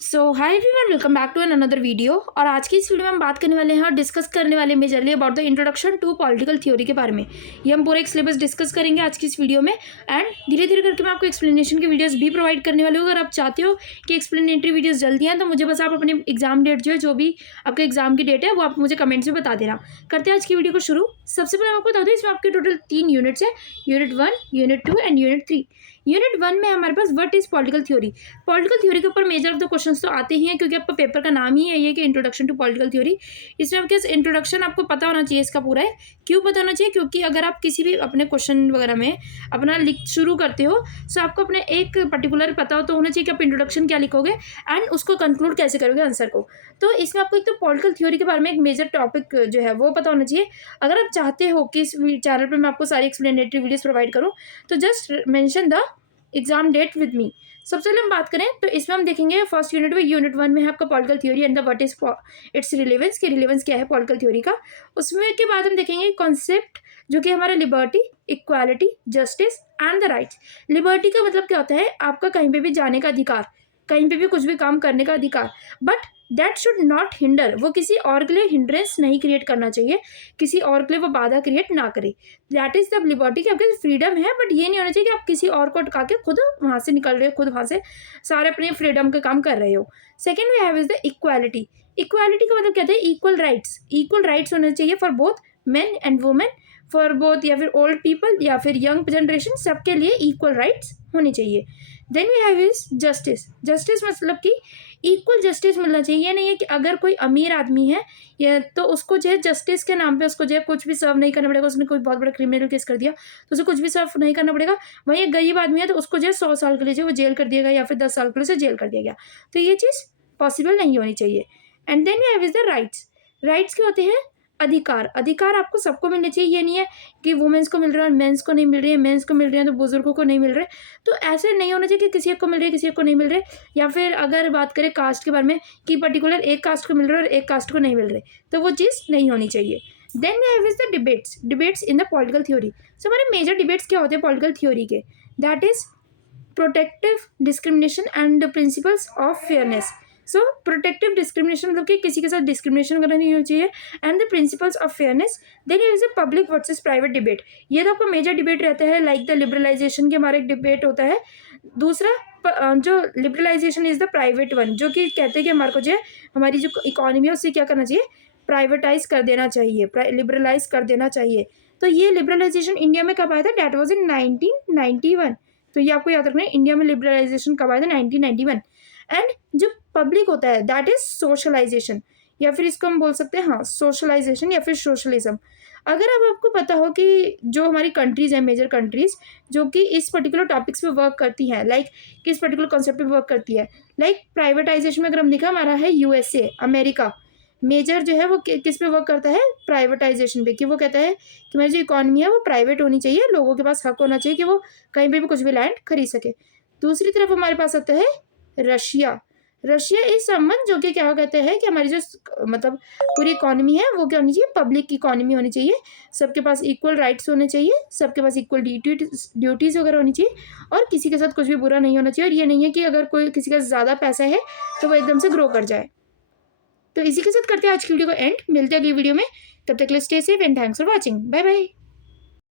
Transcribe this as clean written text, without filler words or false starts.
So hi everyone, welcome back to an another video. और आज की इस वीडियो में हम बात करने वाले हैं और डिस्कस करने वाले majorly about the introduction to political theory के बारे में। ये हम पूरा एक सिलेबस डिस्कस करेंगे आज की इस वीडियो में। एंड धीरे धीरे करके मैं आपको एक्सप्लेनेशन की वीडियोस भी प्रोवाइड करने वाली हूँ। अगर आप चाहते हो कि एक्सप्लेनेटरी वीडियोस जल्दी आए तो मुझे बस आप अपने एग्जाम डेट जो भी आपका एग्जाम की डेट है वो आप मुझे कमेंट्स में बता देना। करते हैं आज की वीडियो को शुरू। सबसे पहले मैं आपको बता दूँ, इसमें आपके टोटल 3 यूनिट्स है, unit 1, unit 2 and unit 3। Unit 1 में हमारे पास what is political theory. Political theory के ऊपर मेजर ऑफ द क्वेश्चंस तो आते ही हैं, क्योंकि आपका पेपर का नाम ही है ये कि इंट्रोडक्शन टू पॉलिटिकल थ्योरी। इसमें आपके इंट्रोडक्शन आपको पता होना चाहिए इसका पूरा है। क्यों पता होना चाहिए? क्योंकि अगर आप किसी भी अपने क्वेश्चन वगैरह में अपना लिख शुरू करते हो तो आपको अपने एक पर्टिकुलर पता हो तो होना चाहिए कि आप इंट्रोडक्शन क्या लिखोगे एंड उसको कंक्लूड कैसे करोगे आंसर को। तो इसमें आपको एक तो पॉलिटिकल थ्योरी के बारे में एक मेजर टॉपिक जो है वो पता होना चाहिए। अगर आप चाहते हो कि इस चैनल पर मैं आपको सारी एक्सप्लेनेटरी वीडियोस प्रोवाइड करूँ तो just mention the exam date with me. सबसे पहले हम बात करें तो इसमें हम देखेंगे फर्स्ट यूनिट में, यूनिट 1 में है आपका political theory and the what is it's relevance, कि रिलेवेंस क्या है पॉलिटिकल थ्योरी का। उसमें के बाद हम देखेंगे कॉन्सेप्ट जो कि हमारा liberty, equality, justice and the rights. Liberty का मतलब क्या होता है? आपका कहीं पे भी जाने का अधिकार, कहीं पे भी कुछ भी काम करने का अधिकार। But that should not hinder, वो किसी और के लिए हिंड्रेंस नहीं क्रिएट करना चाहिए, किसी और के लिए वो बाधा क्रिएट ना करे। दैट इज द लिबर्टी, कि आपके फ्रीडम है बट ये नहीं होना चाहिए कि आप किसी और को अटका के खुद वहाँ से निकल रहे हो, खुद वहाँ से सारे अपने फ्रीडम के काम कर रहे हो। Second we have is the equality. Equality का मतलब कहते हैं इक्वल राइट्स। इक्वल राइट्स होने चाहिए for both men and women, for both या फिर ओल्ड पीपल या फिर यंग जनरेशन, सबके लिए इक्वल राइट्स होनी चाहिए। Then we have is justice. Justice मतलब कि इक्वल जस्टिस मिलना चाहिए। ये नहीं है कि अगर कोई अमीर आदमी है या तो उसको जो है जस्टिस के नाम पे उसको जो है कुछ भी सर्व नहीं करना पड़ेगा। उसने कोई बहुत बड़ा क्रिमिनल केस कर दिया तो उसे कुछ भी सर्व नहीं करना पड़ेगा। वहीं एक गरीब आदमी है तो उसको जो है 100 साल के लिए जो वो जेल कर दिया गया या फिर 10 साल के लिए उसे जेल कर दिया गया। तो ये चीज़ पॉसिबल नहीं होनी चाहिए। And then we have is the rights. Rights क्या होते हैं? अधिकार। अधिकार आपको सबको मिलने चाहिए। ये नहीं है कि वुमेन्स को मिल रहा है मेंस को नहीं मिल रही है, मेंस को मिल रहे हैं तो बुजुर्गों को नहीं मिल रहे। तो ऐसे नहीं होना चाहिए कि किसी एक को मिल रही है किसी एक को नहीं मिल रहे। या फिर अगर बात करें कास्ट के बारे में कि पर्टिकुलर एक कास्ट को मिल रहा है और एक कास्ट को नहीं मिल रहे, तो वो चीज़ नहीं होनी चाहिए। Then we have is the debates. Debates in the political theory. So हमारे मेजर डिबेट्स क्या होते हैं पॉलिटिकल थ्योरी के? That is protective discrimination and the principles of fairness. So protective discrimination मतलब कि किसी के साथ डिस्क्रिमिनेशन वगैरह नहीं होनी चाहिए and the principles of fairness. Then is a public versus private debate. ये तो आपका मेजर डिबेट रहता है, लाइक द लिबरलाइजेशन के हमारा एक डिबेट होता है। दूसरा जो liberalization is the private one, जो कि कहते हैं कि हमारे को जो है हमारी जो इकोनॉमी है उससे क्या करना चाहिए? प्राइवेटाइज कर देना चाहिए, लिबरलाइज कर देना चाहिए। तो ये लिबरलाइजेशन इंडिया में कब आया था? That was in 1991। तो ये आपको याद रखना है, इंडिया में लिबरलाइजेशन कब आया था? 1991। एंड जो पब्लिक होता है दैट इज सोशलाइजेशन, या फिर इसको हम बोल सकते हैं हाँ सोशलाइजेशन या फिर सोशलिज्म। अगर अब आपको पता हो कि जो हमारी कंट्रीज़ हैं, मेजर कंट्रीज़ जो कि इस पर्टिकुलर टॉपिक्स पे वर्क करती हैं, लाइक किस पर्टिकुलर कॉन्सेप्ट पे वर्क करती है, लाइक प्राइवेटाइजेशन में अगर हम देखा हमारा है यूएसए, अमेरिका। मेजर जो है वो किस पे वर्क करता है? प्राइवेटाइजेशन पे, कि वो कहता है कि हमारी जो इकॉनमी है वो प्राइवेट होनी चाहिए, लोगों के पास हक होना चाहिए कि वो कहीं पे भी कुछ भी लैंड खरीद सके। दूसरी तरफ हमारे पास आता है रशिया। रशिया इज समवन जो कि क्या कहते हैं कि हमारी जो मतलब पूरी इकॉनमी है वो क्या होनी चाहिए? पब्लिक इकॉनमी होनी चाहिए। सबके पास इक्वल राइट्स होने चाहिए, सबके पास इक्वल ड्यूटीज़ वगैरह होनी चाहिए और किसी के साथ कुछ भी बुरा नहीं होना चाहिए। और ये नहीं है कि अगर कोई किसी का ज़्यादा पैसा है तो वो एकदम से ग्रो कर जाए। तो इसी के साथ करते हैं आज की वीडियो को एंड। मिलते हैं अगली वीडियो में, तब तक के लिए stay safe and thanks for watching. Bye bye.